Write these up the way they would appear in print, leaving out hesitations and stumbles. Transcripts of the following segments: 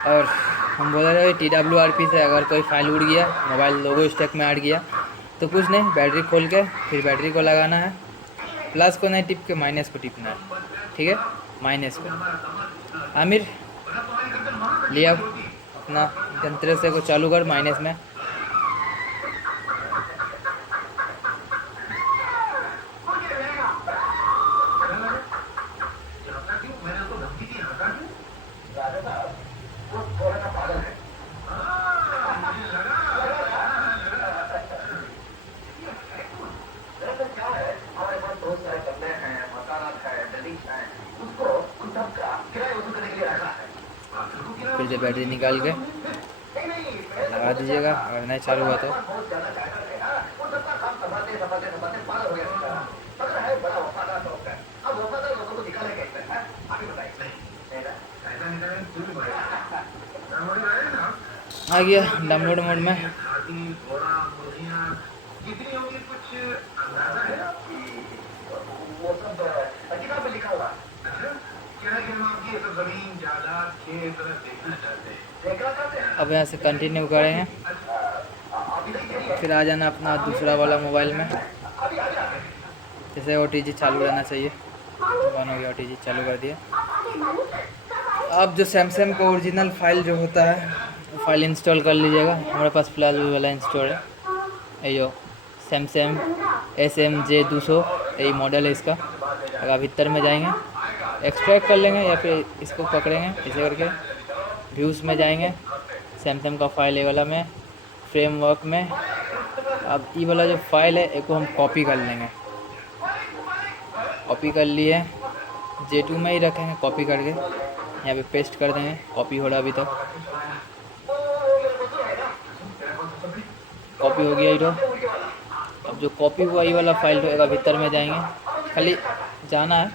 और हम बोल रहे TWRP से अगर कोई फाइल उड़ गया, मोबाइल लोगो स्टैक में हट गया, तो कुछ नहीं, बैटरी खोल के फिर बैटरी को लगाना है, प्लस को नहीं टिप के माइनस को टिपना है, ठीक है, माइनस को। आमिर लिया अपना जंत्र से को चालू कर माइनस में। फिर से बैटरी निकाल के लगा दीजिएगा, अगर नहीं चालू हुआ तो। आ गया डाउनलोड मोड में। अब यहाँ से कंटिन्यू करेंगे, फिर आ जाना अपना दूसरा वाला मोबाइल में। जैसे OTG चालू रहना चाहिए, बन हो गया, OTG चालू कर दिया। अब जो सैमसंग का ओरिजिनल फाइल जो होता है वो फाइल इंस्टॉल कर लीजिएगा। हमारे पास फिलहाल वो वाला इंस्टॉल है, ये सैमसंग SM-J200 यही मॉडल है इसका। अगर भीतर में जाएंगे एक्सट्रैक्ट कर लेंगे या फिर इसको पकड़ेंगे ऐसे करके, व्यूज़ में जाएंगे, सैमसंग का फाइल ये वाला में, फ्रेमवर्क में। अब ये वाला जो फाइल है एक को हम कॉपी कर लेंगे, कॉपी कर लिए, J2 में ही रखेंगे, कॉपी करके यहाँ पे पेस्ट कर देंगे। कॉपी हो रहा अभी तक, कॉपी हो गया ये। अब जो कॉपी हुआ ये वाला फाइल रहेगा, भीतर में जाएंगे, खाली जाना है।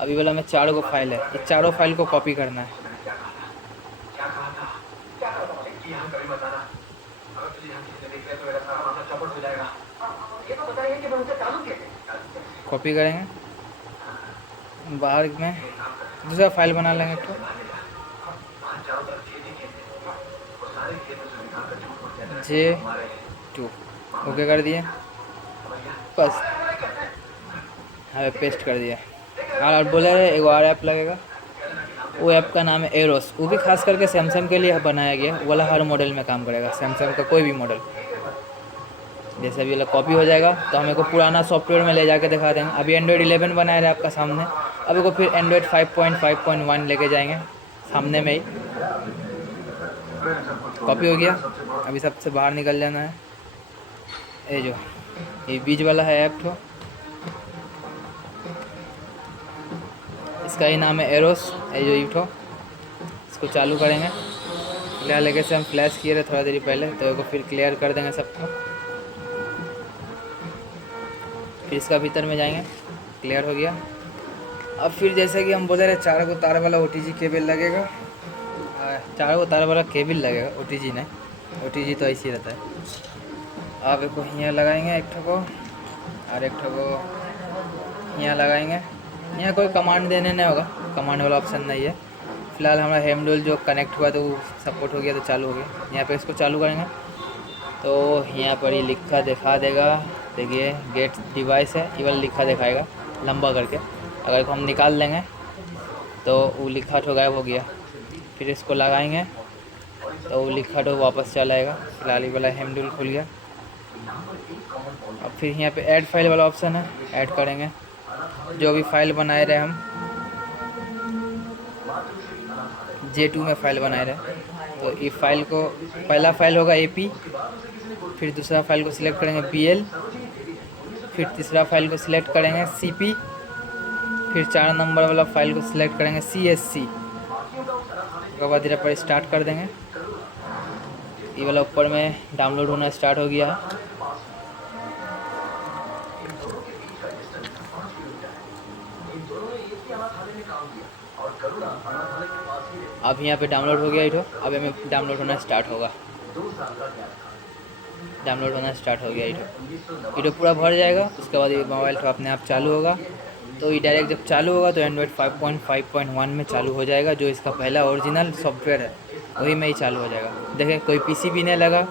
अभी वाला में 4 गो फाइल है, ये चारों फाइल को कॉपी करना है। कॉपी करेंगे, बाहर में दूसरा फाइल बना लेंगे तो J2 ओके कर दिए, बस हमें पेस्ट कर दिया। और बोले एक और ऐप लगेगा, वो ऐप का नाम है एरोस। वो भी खास करके सैमसंग के लिए बनाया गया, वो वाला हर मॉडल में काम करेगा, सैमसंग का कोई भी मॉडल। जैसे अभी वाला कॉपी हो जाएगा तो हमें को पुराना सॉफ्टवेयर में ले जाके दिखा देंगे। अभी एंड्रॉयड 11 बनाया रहे आपका सामने, अभी को फिर एंड्रॉयड 5.5.1 लेके जाएंगे सामने में ही। कॉपी हो गया, अभी सबसे बाहर निकल जाना है। ये बीच वाला है ऐप तो, इसका ही नाम है एरोस। ये इसको चालू करेंगे। फिलहाल लेके से हम फ्लैश किए रहे थोड़ा देर पहले, तो इसको फिर क्लियर कर देंगे सबको। फिर इसका भीतर में जाएंगे, क्लियर हो गया। अब फिर जैसे कि हम बोले रहे 4 गो तार वाला OTG केबल लगेगा, 4 गो तार वाला केबल लगेगा, OTG नहीं, OTG तो ऐसे ही रहता है। आप एक को यहाँ लगाएंगे एक ठो को, और एक ठो को यहाँ लगाएंगे। यहाँ कोई कमांड देने नहीं होगा, कमांड वाला ऑप्शन नहीं है। फिलहाल हमारा हेमडोल जो कनेक्ट हुआ तो वो सपोर्ट हो गया, तो चालू हो गया। यहाँ पे इसको चालू करेंगे तो यहाँ पर ये लिखा दिखा देगा, देखिए गेट डिवाइस है, ये वाला लिखा दिखाएगा लंबा करके। अगर हम निकाल देंगे तो वो लिखा तो गायब हो गया। फिर इसको लगाएंगे तो वो लिखा तो वापस चला आएगा। फिलहाल ये वाला हेमडोल खुल गया। अब फिर यहाँ पे ऐड फाइल वाला ऑप्शन है, ऐड करेंगे जो भी फाइल बनाए रहे हम, J2 में फाइल बनाए रहे, तो ये फाइल को, पहला फाइल होगा AP, फिर दूसरा फाइल को सिलेक्ट करेंगे BL, फिर तीसरा फाइल को सिलेक्ट करेंगे CP, फिर 4 नंबर वाला फाइल को सिलेक्ट करेंगे CSC। उसके बाद धीरे पर स्टार्ट कर देंगे। ये वाला ऊपर में डाउनलोड होना स्टार्ट हो गया है। अब यहाँ पे डाउनलोड हो गया ये, अब हमें डाउनलोड होना स्टार्ट होगा। डाउनलोड होना स्टार्ट हो गया ये पूरा भर जाएगा। उसके बाद ये मोबाइल तो अपने आप चालू होगा। तो ये डायरेक्ट जब चालू होगा तो एंड्रॉयड 5.5.1 में चालू हो जाएगा, जो इसका पहला ओरिजिनल सॉफ्टवेयर है। वही में ही चालू हो जाएगा। देखें कोई पीसी भी नहीं लगा,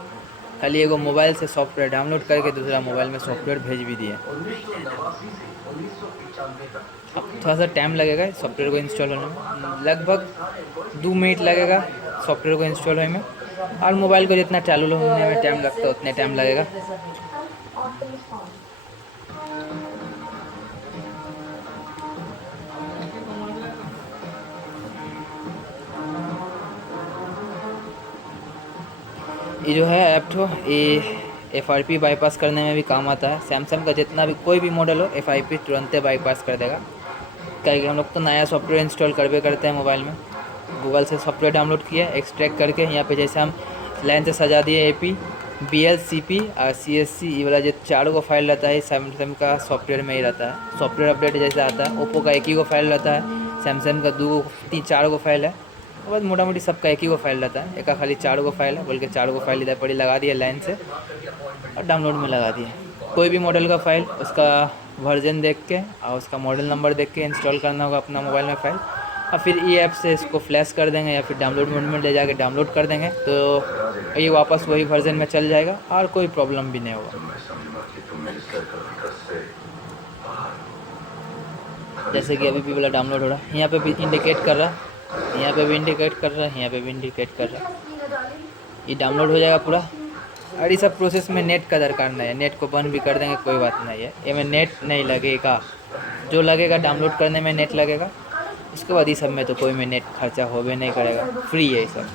खाली एगो मोबाइल से सॉफ्टवेयर डाउनलोड करके दूसरा मोबाइल में सॉफ्टवेयर भेज भी दिए। अब थोड़ा सा टाइम लगेगा सॉफ्टवेयर को इंस्टॉल होने में, लगभग 2 मिनट लगेगा सॉफ्टवेयर को इंस्टॉल होने में, और मोबाइल को जितना चालू होने में टाइम लगता है उतने टाइम लगेगा। ये जो है ऐप तो ये FRP बाईपास करने में भी काम आता है। सैमसंग का जितना भी कोई भी मॉडल हो FRP तुरंत बाईपास कर देगा, क्योंकि हम लोग तो नया सॉफ्टवेयर इंस्टॉल करबे करते हैं मोबाइल में। गूगल से सॉफ्टवेयर डाउनलोड किया, एक्सट्रैक्ट करके यहाँ पे जैसे हम लाइन से सजा दिए AP BL CP और CSC, ये वाला जो चारों को फाइल रहता है सैमसंग का सॉफ्टवेयर में ही रहता है। सॉफ्टवेयर अपडेट जैसे आता है, ओप्पो का एक ही को फाइल रहता है, सैमसंग का 2-3-4 फाइल है, और बस मोटा मोटी सबका एक ही को फाइल रहता है। एक खाली 4 फाइल है, बल्कि 4 फाइल इधर पर ही लगा दिया लाइन से और डाउनलोड में लगा दिए। कोई भी मॉडल का फाइल उसका वर्जन देख के और उसका मॉडल नंबर देख के इंस्टॉल करना होगा अपना मोबाइल में फ़ाइल, और फिर ये ऐप से इसको फ्लैश कर देंगे या फिर डाउनलोड मोड में ले जाके डाउनलोड कर देंगे, तो ये वापस वही वर्जन में चल जाएगा और कोई प्रॉब्लम भी नहीं होगा। जैसे कि अभी भी वाला डाउनलोड हो रहा है, यहाँ पे भी इंडिकेट कर रहा है, यहाँ पे भी इंडिकेट कर रहा है, यहाँ पे भी इंडिकेट कर रहा है। ये डाउनलोड हो जाएगा पूरा, और ये सब प्रोसेस में नेट का दरकार नहीं है, नेट को बंद भी कर देंगे कोई बात नहीं है, ये में नेट नहीं लगेगा। जो लगेगा डाउनलोड करने में नेट लगेगा, उसके बाद ये सब में तो कोई में नेट खर्चा हो भी नहीं करेगा, फ्री है ये सब।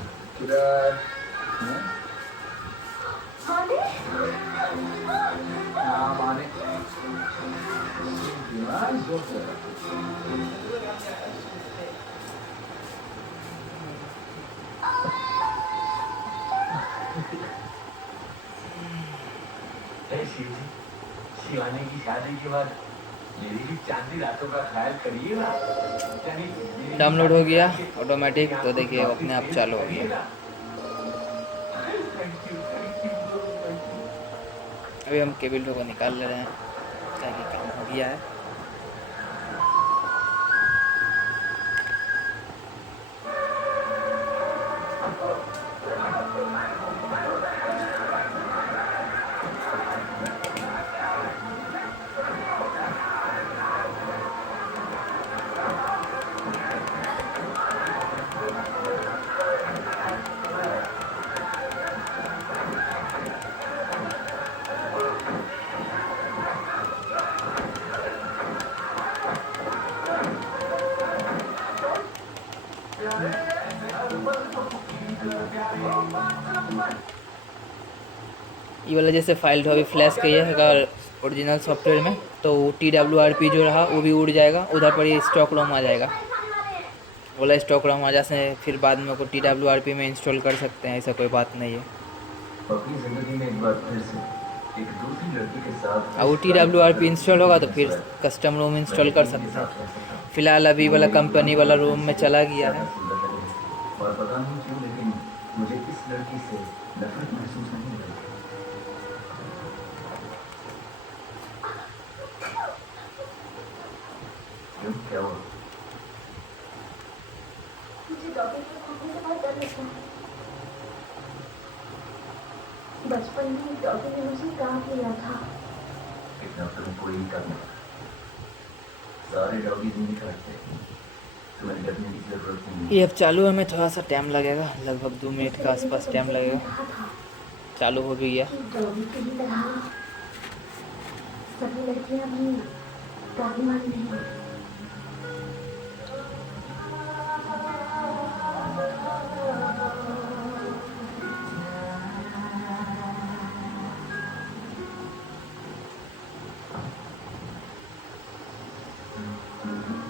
शिवानी की शादी के बाद मेरी भी चांदी रातों का ख्याल करिएगा। डाउनलोड हो गया ऑटोमेटिक, तो देखिए अपने आप चालू हो गया। अभी हम केबल को निकाल ले रहे हैं ताकि काम हो गया है। ये वाला जैसे फाइल तो अभी फ्लैश किया है अगर ओरिजिनल सॉफ्टवेयर में, तो TWRP जो रहा वो भी उड़ जाएगा, उधर पर ही स्टॉक रोम आ जाएगा। बोला स्टॉक रोम आ जाने फिर बाद में को TWRP में इंस्टॉल कर सकते हैं, ऐसा कोई बात नहीं है। अपनी जिंदगी में एक बार फिर से एक दूसरी लड़की के साथ और TWRP इंस्टॉल होगा तो फिर कस्टम रोम इंस्टॉल कर सकते हैं। फिलहाल अभी वाला कंपनी वाला रोम में चला गया है। और पता नहीं क्यों लेकिन मुझे इस लड़की से नफरत महसूस नहीं हो रही। क्यों, क्या हुआ? मुझे डॉक्टर के घूमने से बहुत डर लगता है। बचपन में डॉक्टर ने मुझे काट लिया था। इतना तुम कोई करना, सारे डॉगी नहीं काटते, तुम्हें डरने की जरूरत नहीं। ये अब चालू होने में थोड़ा सा टाइम लगेगा, लगभग 2 मिनट का आसपास टाइम लगेगा। चालू हो भी गया। डॉगी की ही तरह सभी लड़कियां भी काबीमान नहीं।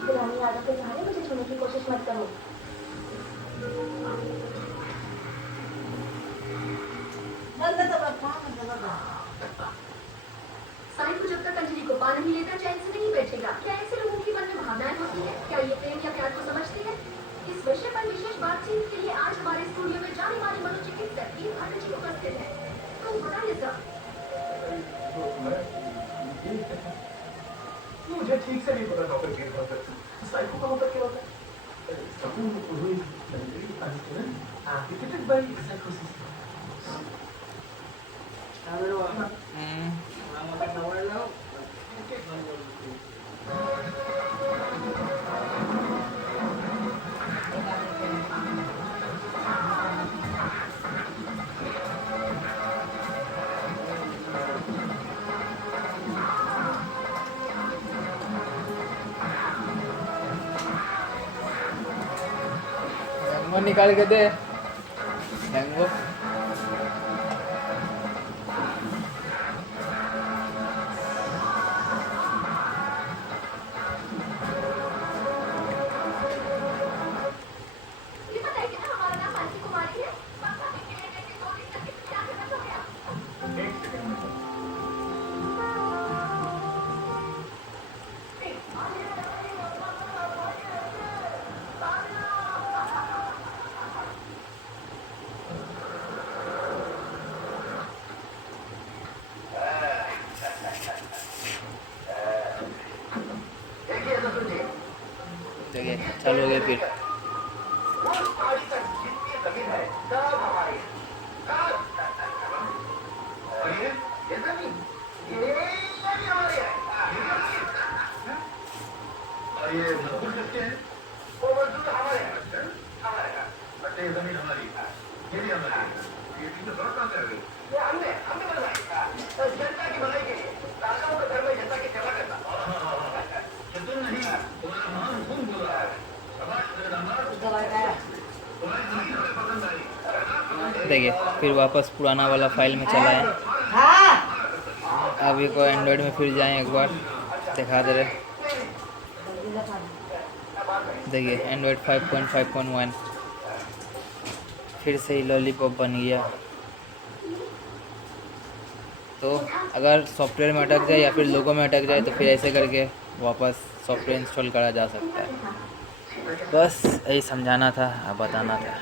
पुरानी आदतें सहारे मुझे छूने की कोशिश मत करो। साईं को जब तक अंजलि को पा नहीं लेता चैन से नहीं बैठेगा। क्या ऐसे लोगों के मन में भावनाएं होती है? क्या ये प्रेम या प्यार को समझते हैं? इस विषय पर विशेष बातचीत के लिए आज हमारे स्टूडियो में जाने माने मनोचिकित्सक भारत जी उपस्थित है। तो बताइए सर। मुझे ठीक से नहीं पता डॉक्टर क्या होता है, साइको का मतलब क्या होता है? Defeated by psychosis. मैंगो निकाल के दे मैंगो। ये पता है कि ना हमारा नाम मानसी कुमारी है। पापा के कहने से 2 दिन तक इंतजार करना पड़ गया। एक सेकंड में देखिए तो सुनिए देखिए चालू हो गया फिर। वो पहाड़ी तक जितनी जमीन है सब हमारी है। और ये जमीन ये भी हमारी है। और ये मजदूर किसके हैं? वो मजदूर हमारे हैं। अच्छा हमारे हैं। अच्छा ये जमीन हमारी है, ये भी हमारी है। ये चीजें फर्क कहाँ से आ गई? ये हमने बनवाई तो जनता की भलाई के लिए राजाओं के घर में जनता की सेवा करना। तुम नहीं तुम्हारा मान खून बोल रहा है। देखिए फिर वापस पुराना वाला फाइल में चला है। अभी को एंड्रॉयड में फिर जाएं एक बार दिखा दे रहे। देखिए एंड्रॉयड 5.5.1 फिर से ही लॉलीपॉप बन गया। तो अगर सॉफ्टवेयर में अटक जाए या फिर लोगो में अटक जाए तो फिर ऐसे करके वापस सॉफ्टवेयर इंस्टॉल करा जा सकता है। बस यही समझाना था, बताना था।